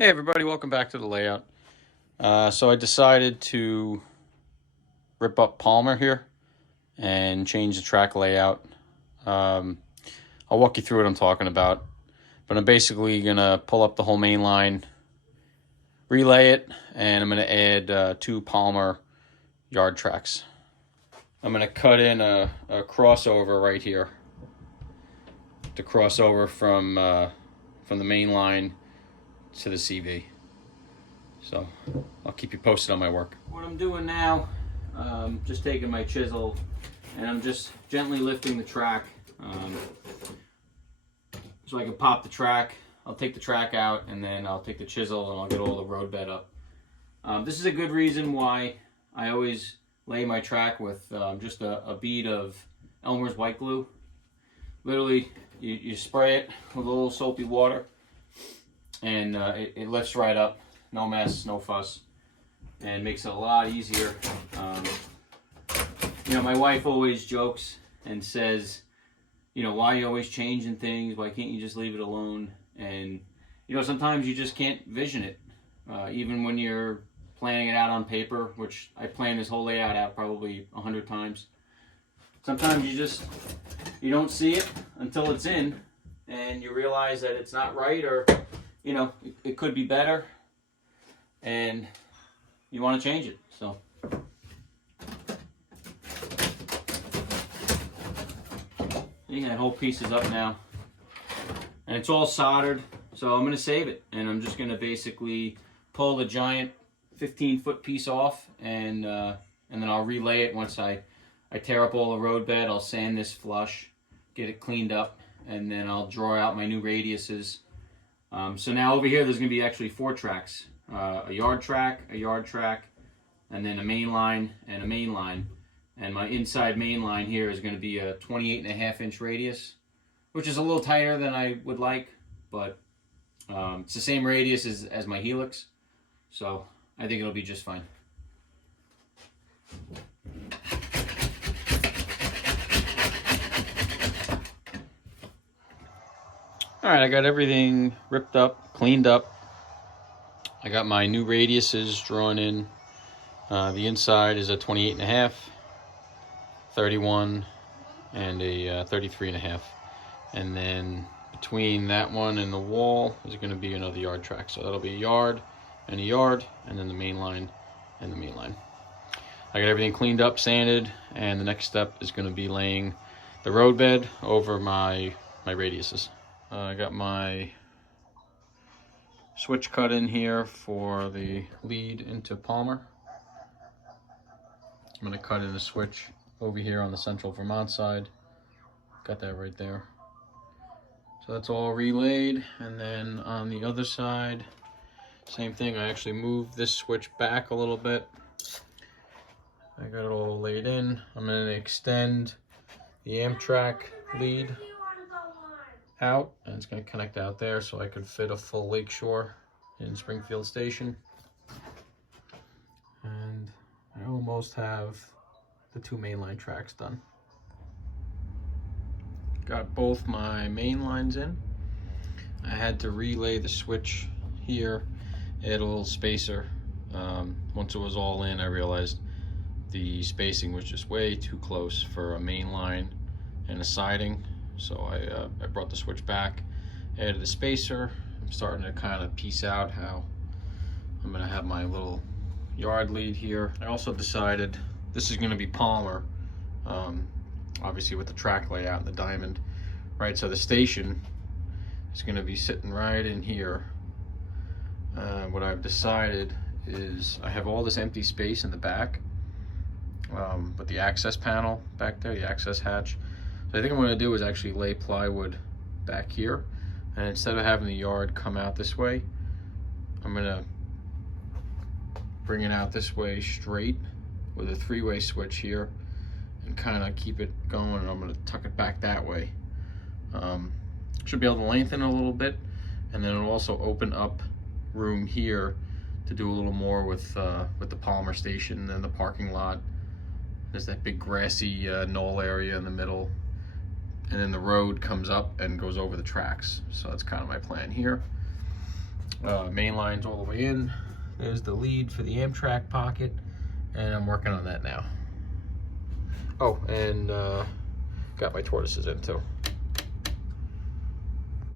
Hey everybody, welcome back to the layout. So I decided to rip up Palmer here and change the track layout. I'll walk you through what I'm talking about, but I'm basically gonna pull up the whole main line, relay it, and I'm gonna add 2 Palmer yard tracks. I'm gonna cut in a crossover right here to cross over from the main line to the CV. So I'll keep you posted on my work. What I'm doing now, just taking my chisel and I'm just gently lifting the track so I can pop the track. I'll take the track out and then I'll take the chisel and I'll get all the road bed up. This is a good reason why I always lay my track with just a bead of Elmer's white glue. Literally, you spray it with a little soapy water and it lifts right up. No mess, no fuss, and makes it a lot easier. My wife always jokes and says, why are you always changing things? Why can't you just leave it alone? And, sometimes you just can't vision it. Even when you're planning it out on paper, which I planned this whole layout out probably 100 times. Sometimes you don't see it until it's in, and you realize that it's not right, or, it could be better. And you want to change it. So see, that whole piece is up now and it's all soldered, so I'm going to save it and I'm just going to basically pull the giant 15-foot piece off and then I'll relay it. Once I tear up all the road bed, I'll sand this flush, get it cleaned up, and then I'll draw out my new radiuses. So now over here there's going to be actually 4 tracks. A yard track, and then a main line and a main line. And my inside main line here is going to be a 28.5-inch radius, which is a little tighter than I would like, but it's the same radius as my helix, so I think it'll be just fine. Alright, I got everything ripped up, cleaned up. I got my new radiuses drawn in. The inside is a 28.5, 31, and a 33.5. And then between that one and the wall is going to be another yard track. So that'll be a yard, and then the main line and the main line. I got everything cleaned up, sanded, and the next step is going to be laying the road bed over my radiuses. I got my switch cut in here for the lead into Palmer. I'm going to cut in a switch over here on the central Vermont side. Got that right there. So that's all relayed. And then on the other side, same thing. I actually moved this switch back a little bit. I got it all laid in. I'm going to extend the Amtrak lead out, and it's going to connect out there so I can fit a full lakeshore in Springfield Station. And I almost have the 2 mainline tracks done. Got both my main lines in. I had to relay the switch here, add a little spacer. Once it was all in, I realized the spacing was just way too close for a main line and a siding. So I brought the switch back, added the spacer. I'm starting to kind of piece out how I'm going to have my little yard lead here. I also decided this is going to be Palmer, obviously with the track layout and the diamond, right? So the station is going to be sitting right in here. What I've decided is I have all this empty space in the back, with the access panel back there, the access hatch. So I think what I'm going to do is actually lay plywood back here, and instead of having the yard come out this way, I'm going to bring it out this way straight with a 3-way switch here and kind of keep it going, and I'm going to tuck it back that way. Should be able to lengthen a little bit, and then it'll also open up room here to do a little more with the Palmer station and the parking lot. There's that big grassy knoll area in the middle, and then the road comes up and goes over the tracks. So that's kind of my plan here. Main line's all the way in. There's the lead for the Amtrak pocket, and I'm working on that now. Oh, and got my tortoises in too.